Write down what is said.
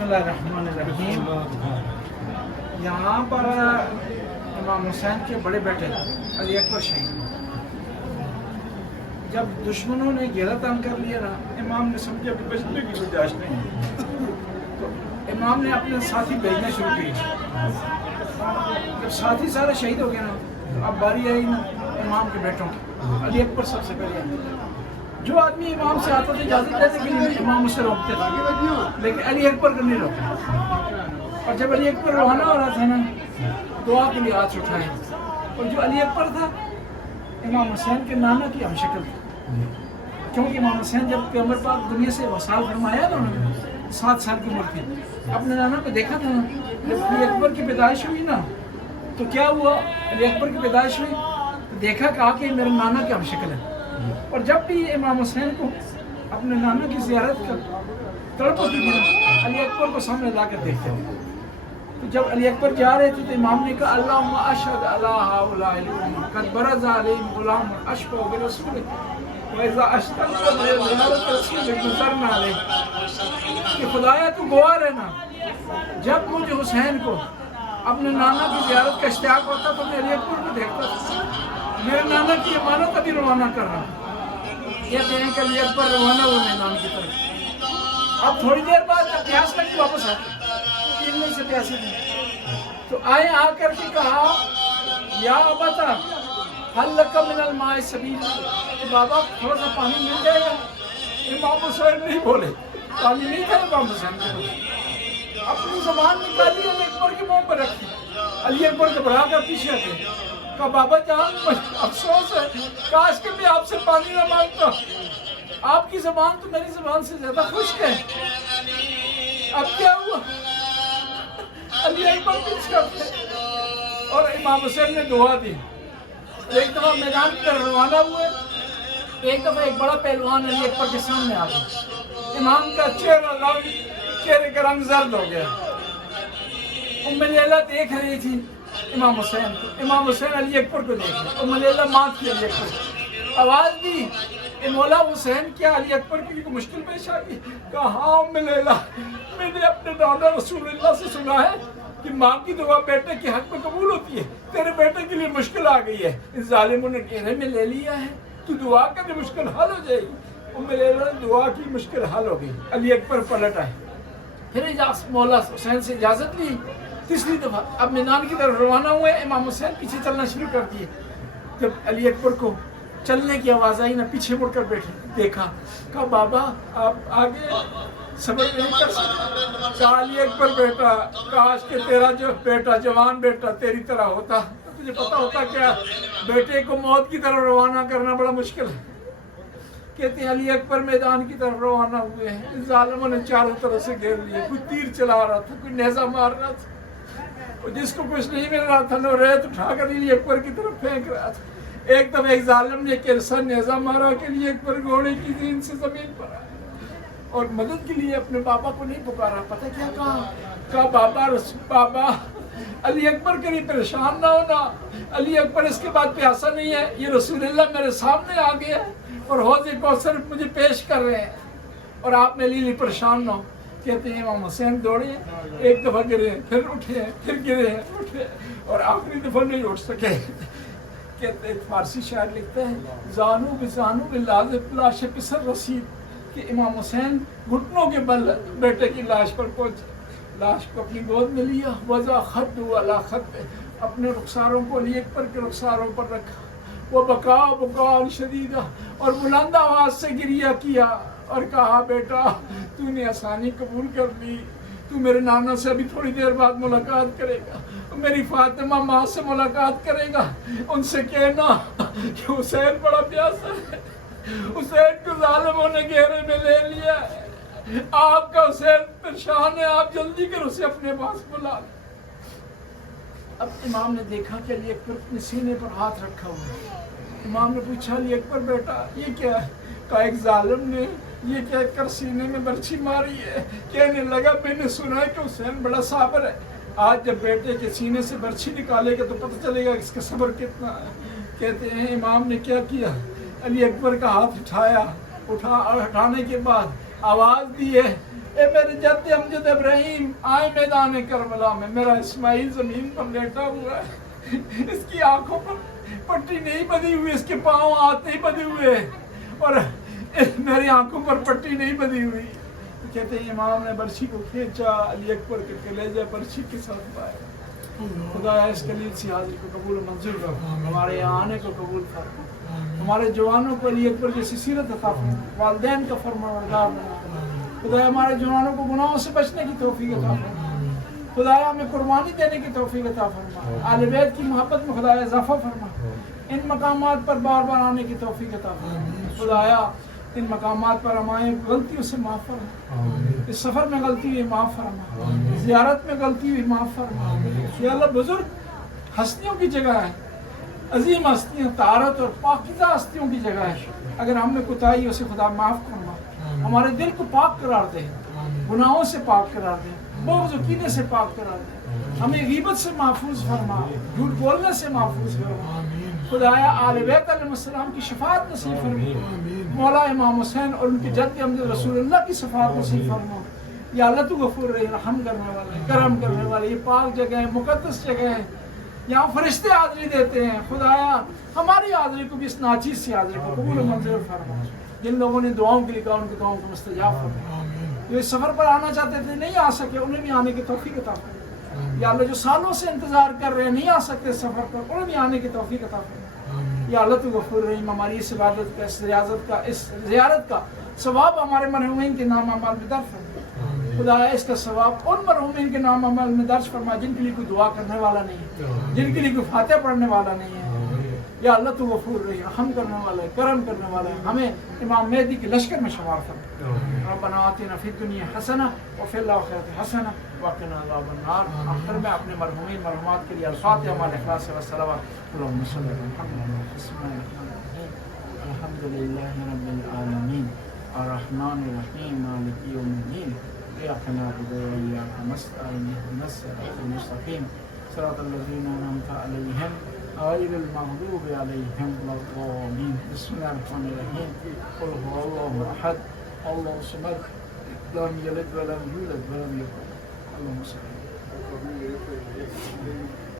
बिस्मिल्लाहिर्रहमानिर्रहीम। यहाँ पर इमाम हुसैन के बड़े बेटे अली अकबर शहीद, जब दुश्मनों ने घेरा तंग कर लिया ना, इमाम ने समझा कि बचने की गुंजाइश नहीं है, तो इमाम ने अपने साथी भेजना शुरू किए। जब साथी सारे शहीद हो गए ना, तो अब बारी आई ना इमाम के बेटों की। अली अकबर सबसे पहले, जो आदमी इमाम से आता था इजाजत लेने के लिए इमाम उससे रोकते थे, लेकिन अली अकबर को नहीं रोकते। और जब अली अकबर रवाना हो रहा था ना, दुआ के लिए हाथ उठाए, और जो अली अकबर था इमाम हुसैन के नाना की हमशक्ल थी, क्योंकि इमाम हुसैन जब पैगंबर पाक दुनिया से वसाल फरमाया ना, उन्होंने 7 साल की उम्र थी, अपने नाना को देखा था ना। जब अली अकबर की पैदाइश हुई ना, तो क्या हुआ, अली अकबर की पैदाइश हुई तो देखा, कहा कि मेरे नाना की हमशक्ल है। और जब भी इमाम हुसैन को अपने नाना की ज़ियारत कर तड़प होती थी ना, अली अकबर को सामने ला कर देखते थे। तो जब अली अकबर जा रहे थे तो इमाम ने कहा, अल्लाहुम्मा अशहदु अला हाउलाइल उम्मा कद बरज़ अलैहिम गुलाम अशबहु बिरसूलिक व इज़ा अशतक़त ज़ियारत रसूलिक गुज़रना अलैह, कि खुदाया तू गवाह रहना, जब मुझे हुसैन को अपने नाना की ज़ियारत का इश्तियाक होता तो मैं अली अकबर को देखता था। मेरे नाना की अमानत अभी रवाना कर रहा हूँ। कहते हैं कि अली अकबर रवाना हुए मैदान की तरफ। अब थोड़ी देर बाद जब प्यास लगी वापस आए, पीने से प्यासे नहीं, तो आए आकर के कहा, या अबता हल लका मिनल माए सबील, बाबा थोड़ा सा पानी मिल जाएगा। इमाम हुसैन नहीं बोले, पानी नहीं था इमाम हुसैन के पास। अपनी ज़बान निकाली, अली अकबर के मुंह पर रखी। अली अकबर घबरा कर पीछे हटे, कहा बाबा जान अफसोस है, काश के मैं आपसे पानी ना मांगता, आपकी ज़बान तो मेरी ज़बान से ज़्यादा खुश्क है। अब क्या हुआ, अली अकबर पीछे हटे और इमाम हुसैन ने दुआ दी। एक दफ़ा मैदान की तरफ रवाना हुए, एक दफ़ा एक बड़ा पहलवान अली अकबर के सामने आ गया। इमाम का चेहरे का रंग जर्द हो गया। उम्मे लैला देख रही थी इमाम हुसैन को, इमाम हुसैन अली अकबर को देख रहे। उम्मे लैला माँ थी अली अकबर, आवाज़ दी, ए मौला हुसैन क्या अली अकबर के लिए मुश्किल पेश आ गई? कहा हाँ उम्मे लैला, मैंने अपने दादा रसूलुल्लाह से सुना है कि माँ की दुआ बेटे के हक में कबूल होती है। तेरे बेटे के लिए मुश्किल आ गई है, इस जालिमों ने घेरे में ले लिया है, तू दुआ कर मुश्किल हल हो जाएगी। उम्मे लैला ने दुआ की, मुश्किल हल हो गई। अली अकबर पलट आए, फिर मौला हुसैन से इजाज़त ली। तीसरी दफ़ा अब मैदान की तरफ रवाना हुए, इमाम हुसैन पीछे चलना शुरू कर दिए। जब अली अकबर को चलने की आवाज़ आई ना, पीछे मुड़कर बैठे देखा, कहा बाबा आप आगे सब्र नहीं कर सकते। कहा अली अकबर बेटा, काश के तेरा जो बेटा जवान बेटा तेरी तरह होता तो तुझे पता होता क्या बेटे को मौत की तरफ रवाना करना बड़ा मुश्किल है। कहते हैं अली अकबर मैदान की तरफ रवाना हुए हैं, जालिमों ने चारों तरफ से घेर लिए, कोई तीर चला रहा था, कोई नेज़ा मार रहा था, और जिसको कुछ नहीं मिल रहा था ना रेत उठाकर अली अकबर की तरफ फेंक रहा था। एक दफा एक जालिम ने किरसा नेज़ा मारा कि अली अकबर घोड़े की नींद से जमीन पर आए और मदद के लिए अपने बाबा को नहीं पुकारा। पता क्या कहा बाबा अली अकबर के लिए परेशान ना होना, अली अकबर इसके बाद प्यासा नहीं है, ये रसूलुल्लाह मेरे सामने आ गया और हौज़े कौसर मुझे पेश कर रहे हैं और आप मेरे लिए परेशान ना हो। कहते हैं इमाम हुसैन दौड़े, एक दफ़ा गिरे, फिर उठे, फिर गिरे, उठे और आखिरी दफ़ा नहीं उठ सके। कहते हैं फारसी शायर लिखता है, जानू बिजानू लाश पिसर रसीद, कि इमाम हुसैन घुटनों के बल बेटे की लाश पर पहुंचे, लाश को अपनी गोद में लिया, वज़ा खद्दु अला खद्द, अपने रुखसारों को अली अकबर के रुखसारों पर रखा, वो बका शदीदा, और बुलंद आवाज़ से गिरिया किया और कहा बेटा तूने आसानी कबूल कर ली, तू मेरे नाना से अभी थोड़ी देर बाद मुलाकात करेगा, मेरी फातिमा माँ से मुलाकात करेगा, उनसे कहना कि हुसैन बड़ा प्यासा है, हुसैन को जालिमों ने घेरे में ले लिया है, आपका हुसैन परेशान है, आप जल्दी कर उसे अपने पास बुला। अब इमाम ने देखा कि अली अकबर अपने सीने पर हाथ रखा हुआ है। इमाम ने पूछा अली अकबर बेटा ये क्या है? कहा एक जालिम ने ये कहकर सीने में बर्छी मारी है। कहने लगा मैंने सुना है कि हुसैन बड़ा साबर है, आज जब बेटे के सीने से बर्छी निकालेगा तो पता चलेगा इसका सब्र कितना है। कहते हैं इमाम ने क्या किया, अली अकबर का हाथ उठाया, हटाने के बाद आवाज़ दी है اے میرے جد امجد ابراہیم آئے میدان کربلا میں، میرا اسماعیل زمین پر لیٹا ہوا ہے، اس کی آنکھوں پر پٹی نہیں بندھی ہوئی، اس کے پاؤں ہاتھ نہیں بندھے ہوئے، اور میری آنکھوں پر پٹی نہیں بندھی ہوئی. کہتے ہیں امام نے برچھی کو کھینچا، علی اکبر کے کلیجہ برچھی کے ساتھ پایا. خدایا اس قلیل سی حاضری کو قبول و منظور کر، ہمارے یہاں آنے کو قبول فرما، ہمارے جوانوں کو علی اکبر جیسی سیرت عطا فرما، والدین کا فرمانبردار بنا. خدایا ہمارے جوانوں کو گناہوں سے بچنے کی توفیق عطا فرما، خدایا ہمیں قربانی دینے کی توفیق عطا فرما، آل بیت کی محبت میں خدایا اضافہ فرما، ان مقامات پر بار بار آنے کی توفیق عطا فرما. خدایا ان مقامات پر ہمیں غلطیوں سے معاف فرما، اس سفر میں غلطی ہوئی معاف فرما، زیارت میں غلطی ہوئی معاف فرما. یا اللہ بزرگ ہستیوں کی جگہ ہے، عظیم ہستیاں، طہارت اور پاکیزہ ہستیوں کی جگہ ہے، اگر ہم میں کوتاہی اسے خدا معاف فرما، ہمارے دل کو پاک قرار دے، گناہوں سے پاک قرار دے، بغض و کینے سے پاک قرار دے، ہمیں غیبت سے محفوظ فرما، جھوٹ بولنے سے محفوظ فرما. خدایا آل بیت علیہ السلام کی شفاعت نصیب فرما، مولا امام حسین اور ان کے جد امجد رسول اللہ کی شفاعت نصیب فرما. یا اللہ تو غفور رحیم، رحم کرنے والے، کرم کرنے والے، یہ پاک جگہ ہے، مقدس جگہ ہے، یہاں فرشتے حاضری دیتے ہیں. خدایا ہماری حاضری کو بھی اس ناچیز سے حاضری کو قبول و منظور فرما. جن لوگوں نے دعاؤں کے لیے کہا ان کی دعاؤں کو مستجاب فرما، جو اس سفر پر آنا چاہتے تھے نہیں آ سکے انہیں بھی آنے کی توفیق عطا فرما. یا اللہ جو سالوں سے انتظار کر رہے ہیں نہیں آ سکتے سفر پر انہیں بھی آنے کی توفیق عطا فرما. یا اللہ تو غفور رحیم، ہماری اس عبادت کا، اس ریاضت کا، اس زیارت کا ثواب ہمارے مرحومین کے نام اعمال میں درج فرما. خدایا اس کا ثواب ان مرحومین کے نام اعمال میں درج فرما جن کے لیے کوئی دعا کرنے والا نہیں ہے، جن کے لیے کوئی فاتحہ پڑھنے والا نہیں ہے. یا اللہ تو غفور رحیم، رحم کرنے والا ہے، کرم کرنے والا ہے، ہمیں امام مہدی کے لشکر میں شمار فرما. ربنا آتنا فی الدنیا حسنہ وفی الآخرۃ حسنہ وقنا عذاب النار. آخر میں اپنے مرحومین مرحومات کے لیے الفاتحہ مع الاخلاص والصلوات. اللهم صل على محمد. بسم الله الرحمن الرحيم. الحمد لله رب العالمين الرحمن الرحيم مالك يوم الدين إياك نعبد وإياك نستعين اهدنا الصراط المستقيم صراط الذين أنعمت عليهم غير المغضوب عليهم ولا الضالين. بسم الله الرحمن الرحيم. قل هو الله أحد الله الصمد لم يلد ولم يولد ولم يكن. اللهم صل على محمد.